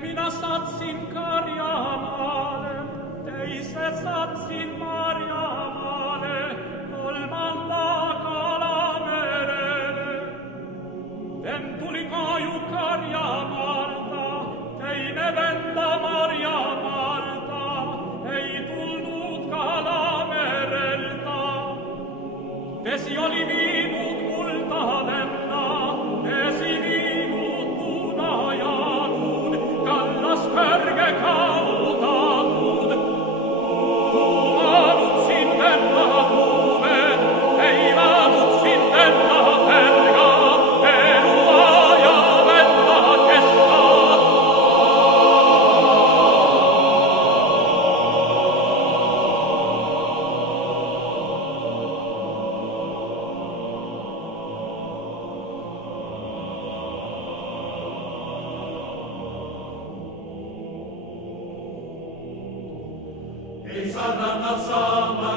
Minä satsin Karjamaale, teise satsin Marjamaale, kolmanda Kalamerelle. Tuli Kaaju Karjamaalta, teine Venta Marjamaalta, ei tullut Kalamerelta. Vesi oli viinut multa Venna, vesi viinut punajanut, kallas körge kautanud. Kuumanut sin Venna kuume, heivanut sin Venna perga, elua ja Venna kestaa. Ei saa rannat saamaan.